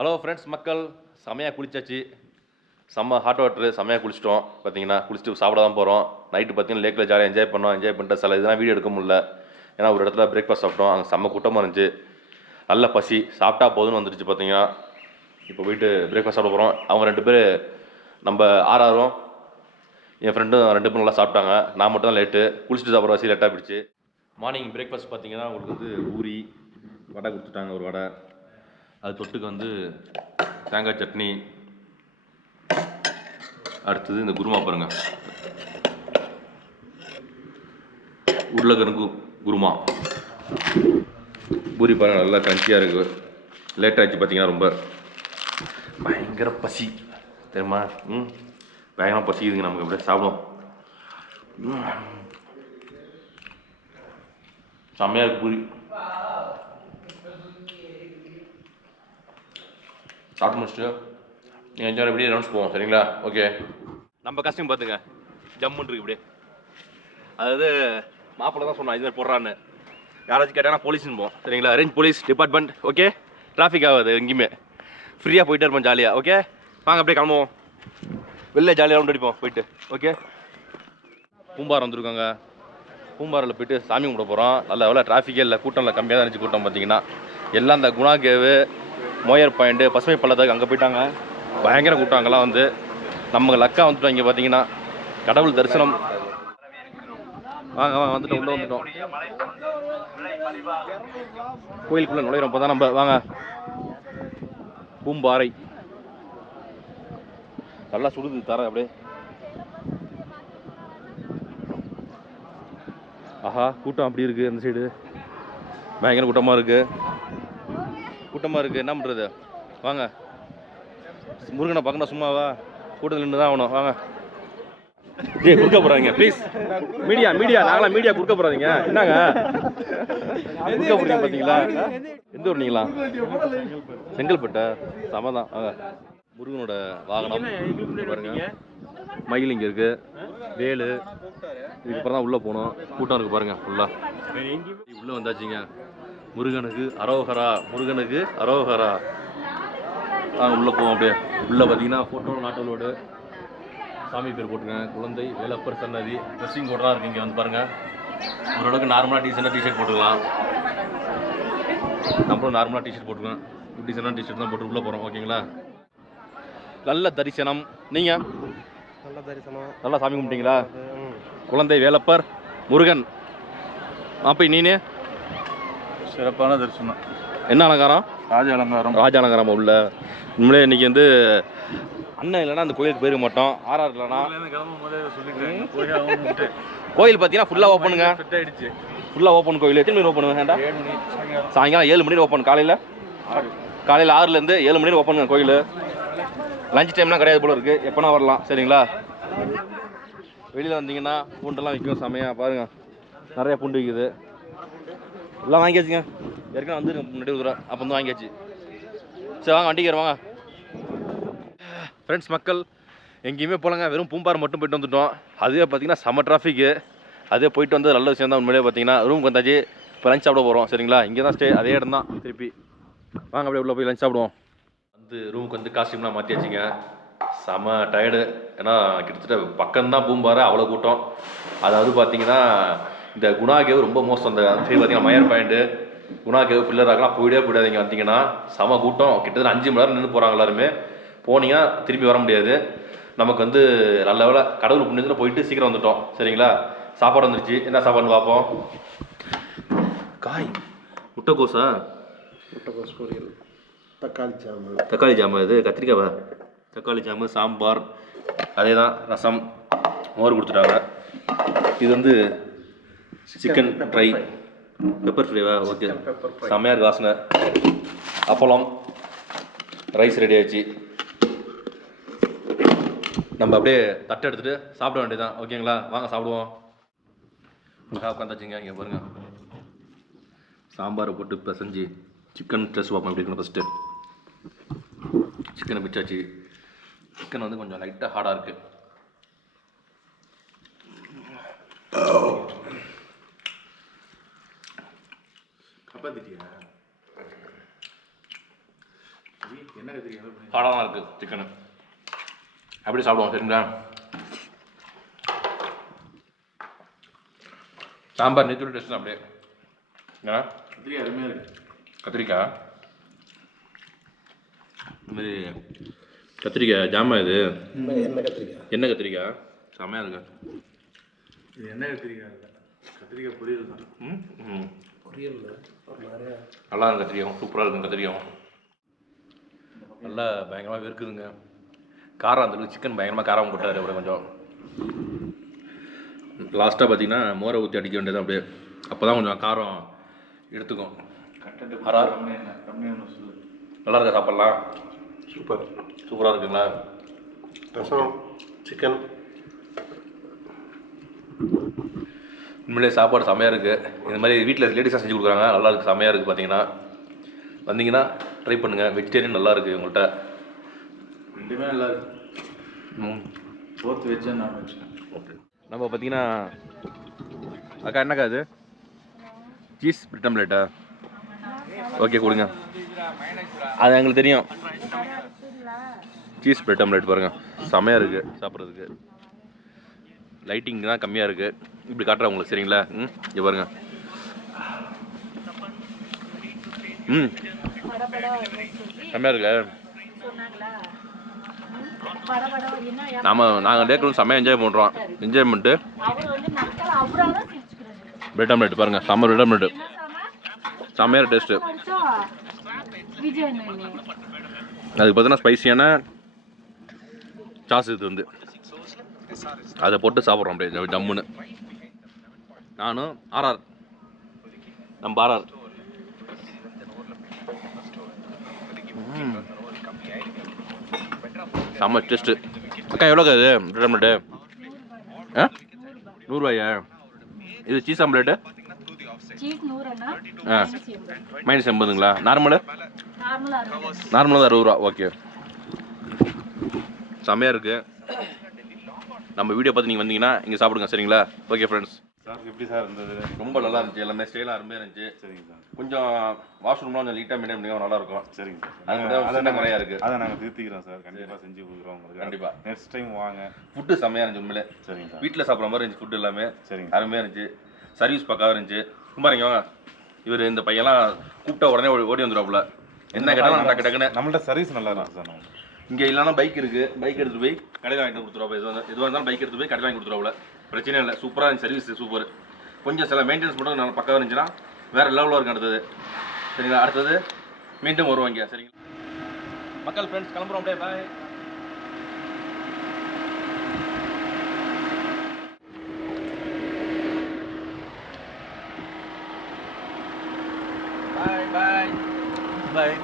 Hello friends மக்கள், செமையாக குளிச்சாச்சு. செம்ம ஹாட் வாட்டரு, செம்மையாக குளிச்சிட்டோம். பார்த்தீங்கன்னா குளிச்சுட்டு சாப்பிட தான் போகிறோம். நைட்டு பார்த்தீங்கன்னா லேக்கில் ஜாலியாக என்ஜாய் பண்ணோம். என்ஜாய் பண்ணிட்டு சில இதெல்லாம் வீடியோ எடுக்க முடியல. ஏன்னா ஒரு இடத்துல பிரேக்ஃபாஸ்ட் சாப்பிட்டோம், அங்கே செம்ம கூட்டமாக இருந்துச்சு. நல்ல பசி, சாப்பிட்டா போதுன்னு வந்துடுச்சு. பார்த்தீங்கன்னா இப்போ போயிட்டு பிரேக்ஃபாஸ்ட் சாப்பிட போகிறோம். அவங்க 2 பேர் நம்ம ஆறாரும் என் ஃப்ரெண்டும் 2 பேரும் நல்லா சாப்பிட்டாங்க. நான் மட்டும் தான் லேட்டு, குளிச்சுட்டு சாப்பிட்ற வசி லேட்டாக போயிடுச்சு. மார்னிங் பிரேக்ஃபாஸ்ட் பார்த்தீங்கன்னா உங்களுக்கு வந்து பூரி வடை கொடுத்துட்டாங்க, ஒரு வடை. அது தொட்டுக்கு வந்து தேங்காய் சட்னி. அடுத்தது இந்த குருமா பாருங்க, உருளைக்கிழங்கு குருமா. பூரி பாருங்க, நல்லா கிரன்ச்சியாக இருக்குது. லேட் ஆகிடுச்சு பார்த்தீங்கன்னா, ரொம்ப பயங்கர பசி தெரியுமா. பயங்கரமாக பசிக்குதுங்க நமக்கு. அப்படியே சாப்பிடும். செம்மையாக இருக்குது பூரி. சாப்பிட்டு முடிச்சுட்டு நீங்கள் என்ஜாய் எப்படி ரவுண்ட்ஸ் போவோம், சரிங்களா? ஓகே. நம்ம கஸ்டியூம் பார்த்துங்க, ஜம்முன்னு இருக்கு இப்படியே. அதாவது மாப்பிள்ளை தான் சொன்னான் இது போடுறான்னு. யாராச்சும் கேட்டாங்கன்னா போலீஸ்னு போவோம், சரிங்களா? Range police department. Okay, traffic ஆகாது எங்கேயுமே, ஃப்ரீயாக போயிட்டே இருப்போம் ஜாலியாக. ஓகே வாங்க அப்படியே கிளம்புவோம், வெளில ஜாலியாக ரவுண்ட் அடிப்போம் போயிட்டு. ஓகே, பூம்பாரம் வந்துருக்காங்க. பூம்பாரில் போயிட்டு சாமி கும்பிட போகிறோம். நல்ல எவ்வளோ டிராஃபிக்கே இல்லை, கூட்டம் இல்லை, கம்மியாக தான் இருந்துச்சு கூட்டம். பார்த்தீங்கன்னா எல்லாம் இந்த குணா கேவு, மோயர் பாயிண்ட்டு, பசுமை பள்ளத்துக்கு அங்கே போயிட்டாங்க. பயங்கர கூட்டம் அங்கெல்லாம். வந்து நம்ம லக்கா வந்துட்டோம் இங்கே. பார்த்தீங்கன்னா கடவுள் தரிசனம். வாங்க வாங்க, வந்துட்டோம், உள்ளே வந்துட்டோம். கோயிலுக்குள்ளே நுழையிறோம் இப்போ தான் நம்ம. வாங்க, பூம்பாறை நல்லா சுடுது தர அப்படியே. ஆஹா, கூட்டம் அப்படி இருக்குது அந்த சைடு. பயங்கர கூட்டமாக இருக்குது, கூட்டமாக இருக்குது. என்ன பண்ணுறது? வாங்க, முருகனை பார்க்கணும் சும்மாவா? கூட்டத்தில் நின்று தான் ஆகணும். வாங்க. ஜே குறுக்க போகிறாங்க ப்ளீஸ். மீடியா நாங்களாம் மீடியா குறுக்க போகிறாதீங்க. என்னங்க குறுக்க போகிறீங்க பார்த்தீங்களா? எந்த ஊர் நீங்களா? செங்கல்பட்டா? சமதான். வாங்க, முருகனோட வாகனம் பாருங்க. மயில் இங்கே இருக்குது, வேலு. இதுக்கப்புறம் தான் உள்ளே போகணும். கூட்டம் இருக்குது பாருங்க ஃபுல்லாக. உள்ளே வந்தாச்சுங்க. முருகனுக்கு அரோகரா, முருகனுக்கு அரோகரா. உள்ளே போவோம் அப்படியே. உள்ளே பார்த்தீங்கன்னா ஃபோட்டோ நாட்டலோடு சாமி பேர் போட்டுருக்கேன். குழந்தை வேலப்பர் சன்னதி. ட்ரெஸ்ஸிங் கோடெலாம் இருக்குது இங்கே வந்து பாருங்கள். ஓரளவுக்கு நார்மலாக டிசெண்டாக போட்டுக்கலாம். நம்மளும் நார்மலாக டிஷர்ட் போட்டுக்கலாம். டிசெண்டான டிஷர்ட் தான் போட்டு உள்ளே போகிறோம். ஓகேங்களா? நல்ல தரிசனம். நீங்கள் நல்ல தரிசனம், நல்லா சாமி கும்பிட்டீங்களா? குழந்தை வேலப்பர் முருகன். அப்போ நீனே சிறப்பான தரிசனம். என்ன அலங்காரம்? ராஜ அலங்காரம். ராஜ அலங்காரம் உள்ள. உண்மையிலே இன்றைக்கி வந்து அண்ணன் இல்லைன்னா அந்த கோயிலுக்கு போயிருக்க மாட்டோம். ஆர்ஆர் இல்லைனா கோயில் பார்த்தீங்கன்னா ஃபுல்லாக ஓப்பனுங்க. செட் ஆகிடுச்சு, ஃபுல்லாக ஓப்பன் கோயில். எத்தனை மணி ஓப்பன் வேண்டாம்? 7 மணி சாயங்காலம் 7 மணி ஓப்பன். காலையில் 6லேருந்து 7 மணி ஓப்பனுங்க கோயில். லஞ்ச் டைம்லாம் கிடையாது போல இருக்குது, எப்போனா வரலாம், சரிங்களா? வெளியில் வந்தீங்கன்னா பூண்டெல்லாம் விற்கும் செமையாக. பாருங்கள், நிறையா பூண்டு விற்குது. எல்லாம் வாங்கியாச்சுங்க. ஏற்கனவே வந்துருங்க முன்னாடி ஒரு தூரம், அப்போ வந்து வாங்கியாச்சு. சரி வாங்க, வண்டிக்கு வாங்க. ஃப்ரெண்ட்ஸ் மக்கள், எங்கேயுமே போகலங்க, வெறும் பூம்பாறை மட்டும் போயிட்டு வந்துட்டோம். அதுவே பார்த்தீங்கன்னா செம்ம டிராஃபிக்கு. அதே போயிட்டு வந்து நல்ல விஷயம் தான் உண்மையிலே. பார்த்தீங்கன்னா ரூமுக்கு வந்தாச்சு. இப்போ லஞ்ச் சாப்பிட போகிறோம், சரிங்களா? இங்கே தான் ஸ்டே, அதே இடம் தான். திருப்பி வாங்க அப்படியே உள்ளே போய் லஞ்ச் சாப்பிடுவோம். வந்து ரூமுக்கு வந்து காஸ்டியூம்லாம் மாற்றியாச்சுங்க. செம டயர்டு. ஏன்னா கிட்டத்தட்ட பக்கம்தான் பூம்பாறை, அவ்வளோ கூட்டம். அதாவது பார்த்தீங்கன்னா இந்த குணா கேவ் ரொம்ப மோசம். அந்த சைடு பார்த்தீங்கன்னா மயர் பாயிண்ட்டு, குணா கேவ், பில்லராக்கெல்லாம் போயிடாதீங்க. வந்தீங்கன்னா செம கூட்டம். கிட்டத்தட்ட 5 மணி நேரம் நின்று போகிறாங்க எல்லாருமே. போனீங்கன்னா திரும்பி வர முடியாது. நமக்கு வந்து நல்ல வேலை கடவுள் புண்ணியத்தில் போயிட்டு சீக்கிரம் வந்துட்டோம், சரிங்களா? சாப்பாடு வந்துருச்சு. என்ன சாப்பாடுன்னு பார்ப்போம். காய் முட்டைக்கோஸா? முட்டைக்கோஸ் பொரியல், தக்காளி ஜாமு. இது கத்திரிக்காவா? தக்காளி ஜாமு, சாம்பார், அதே தான். ரசம், மோர் கொடுத்துட்டாங்க. இது வந்து சிக்கன் ஃப்ரை, பெப்பர் ஃப்ரைவா? ஓகே, செம்மையாக இருக்கு வாசனை. அப்பளம், ரைஸ் ரெடி ஆச்சு. நம்ம அப்படியே தட்டை எடுத்துகிட்டு சாப்பிட வேண்டியதான். ஓகேங்களா? வாங்க சாப்பிடுவோம். உட்காந்தாச்சுங்க. இங்கே பாருங்கள், சாம்பாரை போட்டு பிசைஞ்சு சிக்கன் டெஸ்ட் பார்ப்போம் எப்படி இருக்கணும். ஃபஸ்ட்டு சிக்கனை பிச்சாச்சு. சிக்கன் வந்து கொஞ்சம் லைட்டாக ஹார்டாக இருக்குது. ஹார்டாக தான் இருக்குது சிக்கனு. அப்படியே சாப்பிடுவோம் சரிங்களா? சாம்பார் நெத்தியோட டேஸ்ட் அப்படியே ஏன்னா கத்திரிக்காய் அருமையாக இருக்குது. கத்திரிக்காய் இதுமாரி கத்திரிக்காய் ஜாமா இது எண்ணெய் கத்திரிக்காய் செம்மையாக இருக்கு. இது என்ன கத்திரிக்காய் இல்லை, கத்திரிக்காய் பொரியல் தான். பொரியல் நல்லா இருக்கும் கத்திரிக்காயும், சூப்பராக இருக்கும் கத்திரிக்காயும். நல்லா பயங்கரமாக இருக்குதுங்க. காரம் அந்தளவுக்கு சிக்கன் பயங்கரமாக காரம் போட்டார். அப்படியே கொஞ்சம் லாஸ்ட்டாக பார்த்தீங்கன்னா மோரை ஊற்றி அடிக்க வேண்டியது அப்படியே. அப்போ தான் கொஞ்சம் காரம் எடுத்துக்கும். கண்டென்ட் ஹரா கம்மியான சொல்லு. நல்லா இருக்கா சாப்பிட்லாம்? சூப்பர். சூப்பராக இருக்குங்களா? ரசம் சிக்கன் உண்மையிலே சாப்பாடு செம்மையாக இருக்குது. இந்த மாதிரி வீட்டில் லேடிஸாக செஞ்சு கொடுக்குறாங்க. நல்லா இருக்குது, செம்மையாக இருக்குது. பார்த்தீங்கன்னா வந்தீங்கன்னா ட்ரை பண்ணுங்கள். வெஜிடேரியன் நல்லா இருக்குது உங்கள்கிட்ட. ரெண்டுமே நல்லா இருக்கு. Both veg and non veg. Okay, நம்ம பார்த்தீங்கன்னா அக்கா என்னக்கா அது சீஸ் பிரெட் ஆம்லேட்டா? ஓகே கொடுங்க. அது எங்களுக்கு தெரியும். சீஸ் பிரெட் ஆம்லேட் பாருங்கள், செமையாக இருக்குது சாப்பிட்றதுக்கு. லைட்டிங் தான் கம்மியாக இருக்குது. இப்படி காட்டுறேன் உங்களுக்கு சரிங்களா? இங்கே பாருங்க. செம்மையாக இருக்கு. நாங்கள் டேக்கில் செம்மையாக என்ஜாய் பண்ணுறோம். என்ஜாய் பண்ணிட்டு பிரெட் ஆம்லேட் பாருங்கள், செம்ம பிரெட் ஆம்லேட்டு, செம்மையாக டேஸ்ட்டு. அதுக்கு பார்த்தீங்கன்னா ஸ்பைசியான சாஸ் இது வந்து அதை போட்டு சாப்பிட்றோம் அப்படியே ஜம்முன்னு. நானும் ஆர்ஆர், நம்ம ஆர்ஆர். செம்ம டேஸ்ட்டு. அக்கா எவ்வளோக்கா இது பிரெட் ஆம்லேட்டு? ஆ 100 ரூபாயா? இது சீஸ் ஆம்லேட்டு -80ங்களா? நார்மலாக தான் 60 ரூபா. ஓகே, செம்மையாக இருக்குது. நம்ம வீடியோ பார்த்து நீங்கள் வந்தீங்கன்னா இங்கே சாப்பிடுங்க சரிங்களா? Okay friends. சார் எப்படி சார் இருந்தது? ரொம்ப நல்லா இருந்துச்சு. எல்லாமே ஸ்டைலாக அருமையாக இருந்துச்சு. சரிங்க சார். கொஞ்சம் வாஷ்ரூம்லாம் கொஞ்சம் நீட்டாக மெயின்டைன் பண்ணி நல்லாயிருக்கும். சரிங்க சார். அது மட்டும் சின்ன குறையாக இருக்குது. அதை நாங்கள் திருத்திக்கிறோம் சார். கண்டிப்பாக செஞ்சு கொடுக்குறோம் உங்களுக்கு. கண்டிப்பாக நெக்ஸ்ட் டைம் வாங்க. ஃபுட்டு செம்மையாக இருந்துச்சு உண்மையிலே. சரிங்க சார். வீட்டில் சாப்பிட்ற மாதிரி இருந்துச்சு ஃபுட்டு எல்லாமே. சரிங்க. அருமையாக இருந்துச்சு. சர்வீஸ் பக்காவாக இருந்துச்சு. குமாரிங்க வாங்க. இவர் இந்த பையன்லாம் கூப்பிட்டா உடனே ஓடி வந்துடுவாப்புல. என்ன கேட்டாலும் டக்கு டக்குன்னு. நம்மள்ட்ட சர்வீஸ் நல்லா இருக்கும் சார். நம்ம இங்கே இல்லைனா பைக் இருக்குது, பைக் எடுத்துகிட்டு போய் கடையில் வாங்கிட்டு கொடுத்துருவா. எதுவாக இருந்தாலும் பைக் எடுத்து போய் கடையில் வாங்கி கொடுத்துருவாப்புல. பிரச்சனையே இல்லை. சூப்பராக இருந்துச்சு சர்வீஸ், சூப்பர். கொஞ்சம் சில மெயின்டெனன்ஸ் மட்டும் நல்லா பக்காவாக இருந்துச்சுன்னா வேறு லெவலில் இருக்கும் அடுத்தது. சரிங்களா? அடுத்தது மீண்டும் வருவாங்க சரிங்களா? மக்கள் ஃப்ரெண்ட்ஸ் கிளம்புறோம் அப்படியே. பாய் பாய் பாய்.